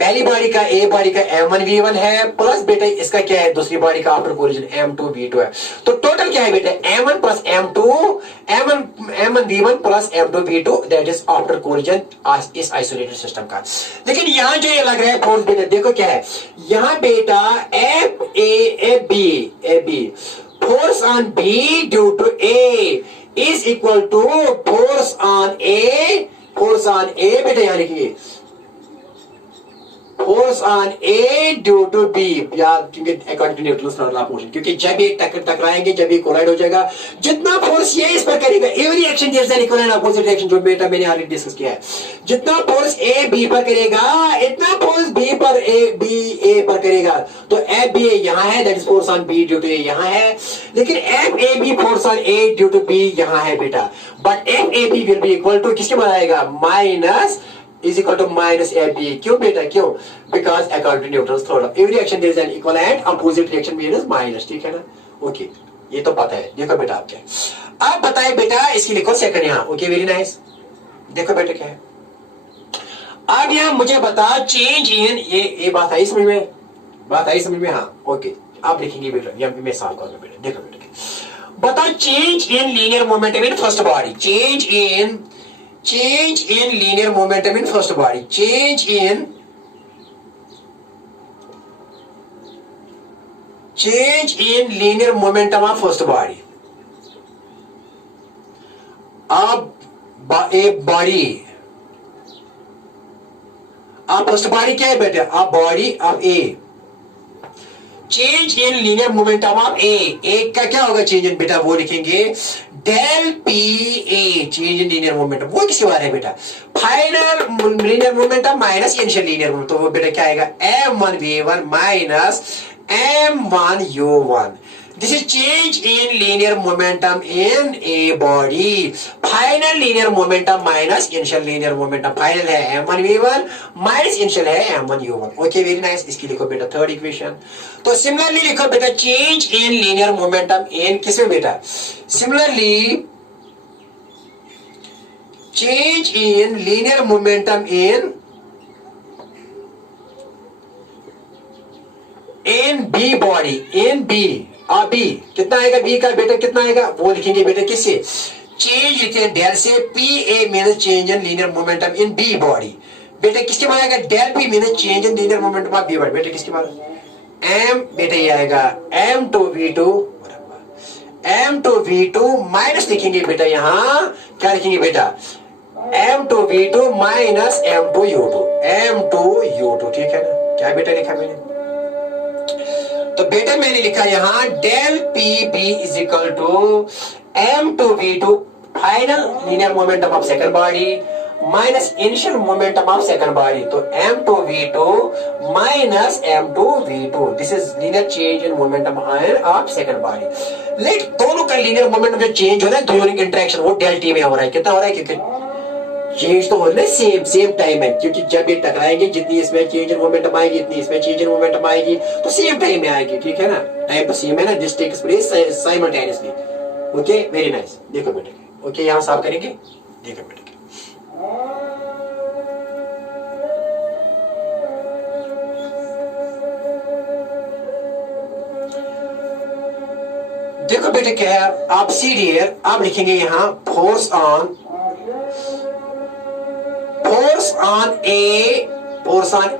पहली बॉडी का, ए बॉडी का m1 v1 है, प्लस बेटा इसका क्या है, दूसरी बॉडी का आफ्टर कोलिजन m2 v2 है। तो टोटल क्या है बेटा, m1 plus m2, m1 v1 plus m2 v2, that is after collision इस आइसोलेटेड सिस्टम का। लेकिन यहां जो ये लग रहा है फोर्स बेटा, देखो क्या है यहां बेटा, F B force on B due to A is equal to force on A बेटा यहां लिखिए, force on A due to B, या क्योंकि according to Newton's law of motion, क्योंकि जब ये टकराएंगे, जब ये कोलाइड हो जाएगा, जितना फोर्स ये इस पर करेगा, every action there is an equal and opposite reaction, जो बेटा मैंने ऑलरेडी डिस्कस किया है, जितना फोर्स ए बी पर करेगा, इतना फोर्स बी ए पर करेगा। तो एफ बी ए यहां है, that is force on B due to A यहां है, लेकिन F A B force on A due to B यहां है बेटा, but F A B will be equal to किसके बनाएगा, minus is equal to minus AB। क्यों बेटा, क्यों, because according to Newton's third law, every action there is an equal and opposite reaction means minus, ठीक है ना, okay. ये तो पता है। देखो बेटा आप क्या, अब बताए बेटा, इसकी लिखो सेकंड यहाँ, ओके वेरी नाइस। देखो बेटा क्या है, अब यहाँ मुझे बता चेंज इन, ये बात आई समझ में, बात आई समझ में, हाँ ओके। आप लिखेंगे बेटा, यहाँ मैं सॉल्व करूंगा बेटा। देखो बेटा बता, change in linear momentum in first body, change in linear momentum in first body, change in linear momentum of first body। अब एक बॉडी, अब फर्स्ट बॉडी क्या है बेटा, अब body of A, change in linear momentum of A का क्या होगा चेंज इन बेटा, वो लिखेंगे del P A, change in linear momentum, वो किसके बारे में बेटा, final linear momentum minus initial linear momentum, तो वो बेटा क्या आएगा, m1 v1 minus m1 u1, This is change in linear momentum in a body. Final linear momentum minus initial linear momentum. Final है m1v1 minus initial है m1u1. Okay, very nice. इसकी लिखो बेटा थर्ड इक्वेशन. तो similarly लिखो बेटा change in linear momentum in किसमें बेटा? Similarly change in linear momentum in B body. In B B कितना आएगा बी का बेटा कितना आएगा वो लिखेंगे बेटा किससे चेंज लिखते हैं डेल से P A means change in linear momentum in B body बेटा किसके बाद आएगा del P means change in linear momentum of B body बेटा किसके बाद एम बेटा ये आएगा M two V two minus लिखेंगे बेटा यहाँ क्या लिखेंगे बेटा M two V two minus M two U two ठीक है ना क्या बेटा लिखा मैंने तो बेटा मैंने लिखा यहां del P B is equal to M two V two final linear momentum of second body minus initial momentum of second body तो M two V two minus M two V two this is linear change in momentum of second body let दोनों का linear momentum जो change हो रहा है दोनों interaction वो del T में हो रहा है कितना हो रहा है क्योंकि चेंज तो हो रहा है सेम टाइम में क्योंकि जब ये टकराएंगे जितनी इसमें चेंज इन मोमेंटम आएगी इतनी इसमें चेंज इन मोमेंटम आएगी तो सेम टाइम में आएगी ठीक है ना टाइम तो सेम है ना this takes place simultaneously okay very nice देखो बेटे ओके यहां साफ करेंगे देखो बेटे देखो बेटे क्या है आप सी डियर आप लिखेंगे यहां force on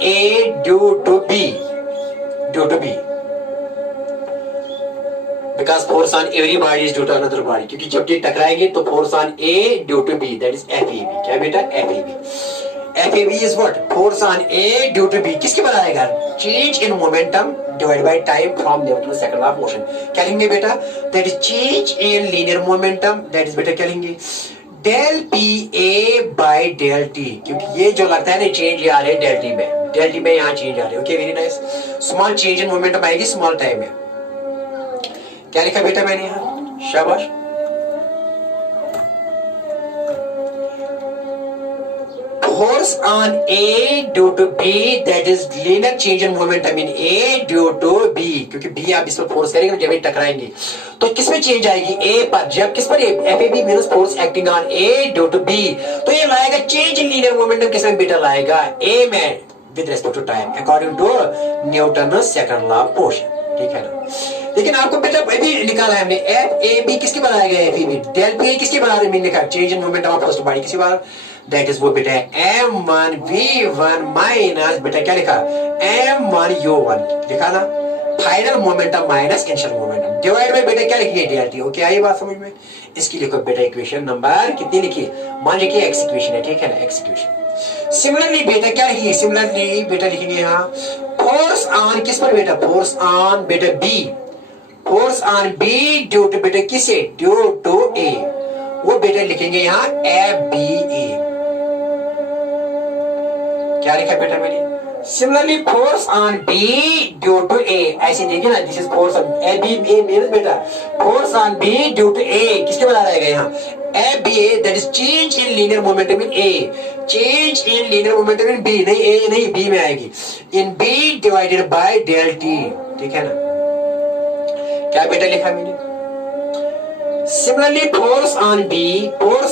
A due to B because force on every body is due to another body क्योंकि जब ये टकराएंगे तो force on A due to B that is FAB क्या बेटा FAB is what force on A due to B किसके बाद आएगा change in momentum divided by time from left to second law of motion क्या लेंगे बेटा that is change in linear momentum that is बेटा क्या लेंगे del P A by del T क्योंकि ये जो लगता है ना चेंज ये आ रहे हैं डेल टी में यहाँ चेंज आ रहे हैं okay very nice small change in momentum आएगी स्मॉल टाइम में क्या लिखा बेटा मैंने यहाँ शाबाश force on A due to B that is linear change in momentum in A due to B क्योंकि B आप इस पर फोर्स करेंगे जब ये टकराएंगे तो किसमें चेंज आएगी A पर जब किस पर FAB means force acting on A due to B तो ये लाएगा चेंज इन लीनियर मोमेंटम किसमें बेटा लाएगा A में with respect to time according to Newton second law of motion ठीक है ना लेकिन आपको बेटा अभी निकाला है हमने FAB किसके बाद आएगा FAB डेल पी किसके बाद हमने लिखा change in momentum of first body किसके बाद दैट इज वो बेटा m1 v1 माइनस बेटा क्या लिखा m1 u1 लिखा ना final momentum minus initial momentum divide by बेटा क्या लिखिए डेल टी ओके आई बात समझ में इसकी लिखो बेटा इक्वेशन नंबर कितनी लिखी मान लीजिए एक्स इक्वेशन है ठीक है ना एक्स इक्वेशन सिमिलरली बेटा क्या लिखिए सिमिलरली बेटा लिखेंगे यहाँ फोर्स ऑन किस पर बेटा फोर्स ऑन बेटा B force on B due to बेटा किसे ड्यू टू ए वो बेटा लिखेंगे यहाँ FBA क्या लिखा बेटा मैंने similarly force on B due to A ऐसे देखिए ना this is force on FBA means बेटा force on B due to A किसके बता रहेगा यहाँ FBA that is change in linear momentum in A change in linear momentum in B नहीं A नहीं B में आएगी in B divided by del T ठीक है ना क्या बेटा लिखा मैंने similarly force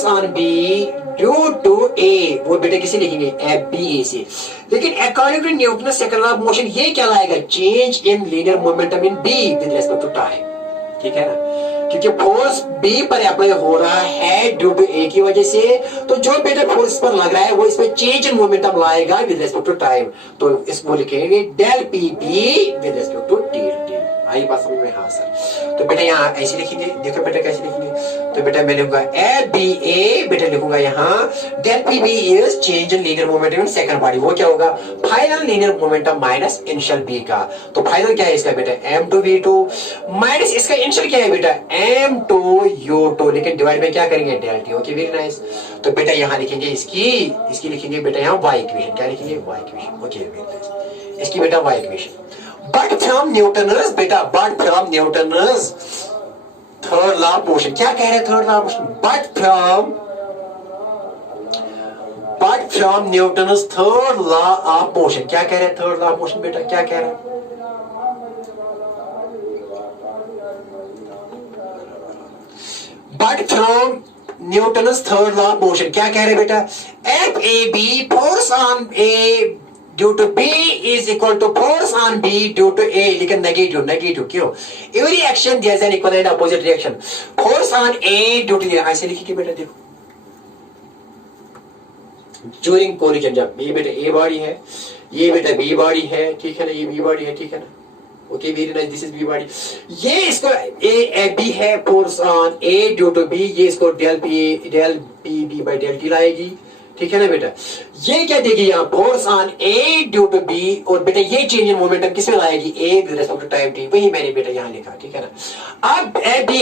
on B due to A वो बेटा किसे लिखेंगे FBA से लेकिन according to Newton second law of motion ये क्या लाएगा change in linear momentum in B with respect to time ठीक है ना क्योंकि फोर्स बी पर अप्लाई हो रहा है ड्यू टू ए की वजह से तो जो बेटा फोर्स पर लग रहा है वो इसमें चेंज इन मोमेंटम लाएगा विद रिस्पेक्ट टू टाइम तो इसको लिखेंगे del P B with respect to del T आई बात समझ में हाँ सर तो बेटा यहाँ ऐसे लिखेंगे देखो बेटा कैसे लिखेंगे तो बेटा मैं लिखूंगा FBA बेटा लिखूंगा यहाँ del PB is change in linear momentum in second body वो क्या होगा final linear momentum minus initial B का तो फाइनल क्या है इसका बेटा M2V2 माइनस इसका इनिशियल क्या है बेटा M2U2 लेकिन डिवाइड में क्या करेंगे del T okay very nice तो बेटा यहाँ लिखेंगे इसकी लिखेंगे बेटा यहाँ Y इक्वेशन क्या लिखेंगे Y equation okay very nice इसकी बेटा Y equation but from Newton's बेटा, but from Newton's third law of motion, क्या कह रहे हैं third law of motion, but from Newton's third law of motion, क्या कह रहे हैं थर्ड लॉ ऑफ मोशन बेटा, क्या कह रहे हैं, but from Newton's third law of motion, क्या कह रहे हैं बेटा, F A B force on A due to B is equal to force on B due to A, लेकिन नेगेटिव, नेगेटिव क्यों, every action there is an equal and opposite reaction, force on A due to, ऐसे लिखिए बेटा, देखो during collision, जब ये बेटा a body है, ये बेटा बी बॉडी है, ठीक है ना, ये बी बॉडी है, ठीक है ना, okay very nice, this is B body, ये इसको ए बी है, force on A due to B, ये इसको del P B by del T लाएगी, ठीक है ना बेटा, ये क्या देगी यहाँ, force on A due to B, और बेटा ये चेंज इन मोमेंटम किसमें लाएगी, A with respect to time T, वही मैंने बेटा यहाँ लिखा, ठीक है ना। अब F B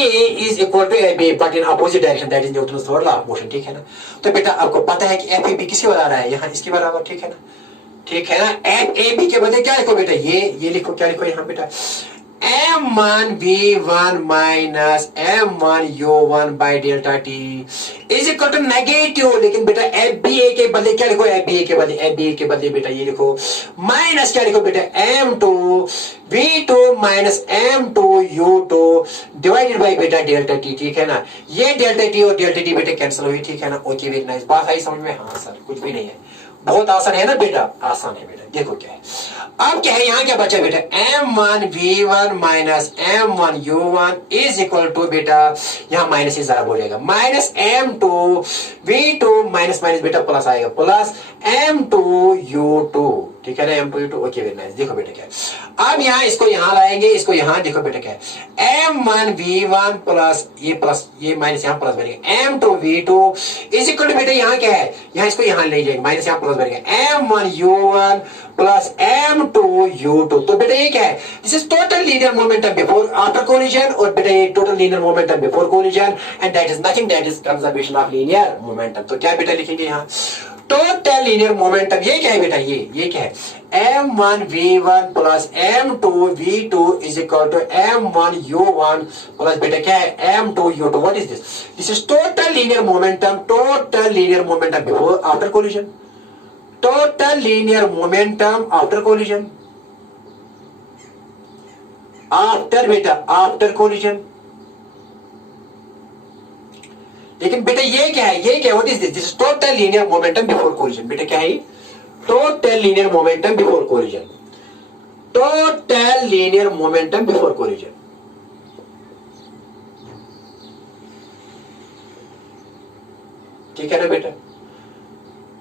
A is equal to F B but in opposite direction, that is Newton's third law of motion, ठीक है ना। तो बेटा आपको पता है कि एफ ए बी किसके बराबर है, यहाँ इसके बराबर, ठीक है ना, ठीक है ना। एफ ए बी के बदले क्या लिखो बेटा, ये लिखो, क्या लिखो यहाँ बेटा, m1 v1 minus m1 u1 by delta T is equal to negative, लेकिन बेटा एफ बी ए के बदले क्या लिखो, एफ बी ए के बदले बेटा ये लिखो माइनस क्या लिखो बेटा, m2 v2 minus m2 u2 divided by बेटा डेल्टा टी, ठीक है ना। ये डेल्टा टी और डेल्टा टी बेटा कैंसिल हुई, ठीक है ना, ओके वेरी नाइस, बात आई समझ में, हाँ सर कुछ भी नहीं है, बहुत आसान है ना बेटा, आसान है बेटा, देखो क्या है, अब क्या है यहाँ क्या बचा बेटा, m1 v1 minus m1 u1 is equal to बेटा, यहाँ माइनस ही जरा बोलेगा, minus m2 v2 minus minus बेटा प्लस आएगा, प्लस m2 u2, ठीक है ना, m2 u2, okay very nice, देखो बेटा क्या है, अब यहाँ इसको यहाँ लाएंगे, इसको यहाँ, देखो बेटा क्या है, m1 v1 प्लस ये माइनस यहाँ प्लस बनेगा, m2 v2 is equal to बेटा यहाँ क्या है, यहाँ इसको यहाँ ले जाएंगे, माइनस यहाँ प्लस बनेगा, m1 u1 plus m2 u2, तो बेटा ये क्या है, this is total linear momentum before after collision, और बेटा ये total linear momentum before collision, and that is nothing, that is conservation of linear momentum. तो क्या बेटा लिखेंगे यहाँ, टोटल लीनियर मोमेंटम, ये क्या है बेटा, ये क्या है, m1 v1 plus m2 v2 is equal to m1 u1 plus बेटा क्या है, m2 u2, what is this, this is total linear momentum, total linear momentum before after collision, total linear momentum after collision, after बेटा after collision, लेकिन बेटा ये क्या है, what is this, this is total linear momentum before collision, बेटा क्या है, total linear momentum before collision, total linear momentum before collision, ठीक है ना बेटा।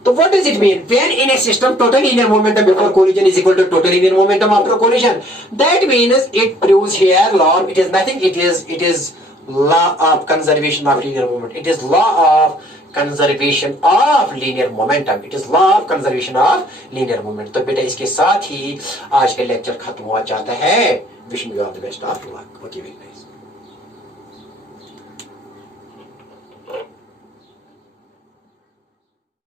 तो what does it mean when in a system total linear momentum before collision is equal to total linear momentum after collision? That means it proves here law, it is nothing, it is law of conservation of linear moment, it is law of conservation of linear momentum, it is law of conservation of linear moment। तो बेटा इसके साथ ही आज का lecture खत्म हुआ जाता है, wishing you all the best of luck, okay very nice.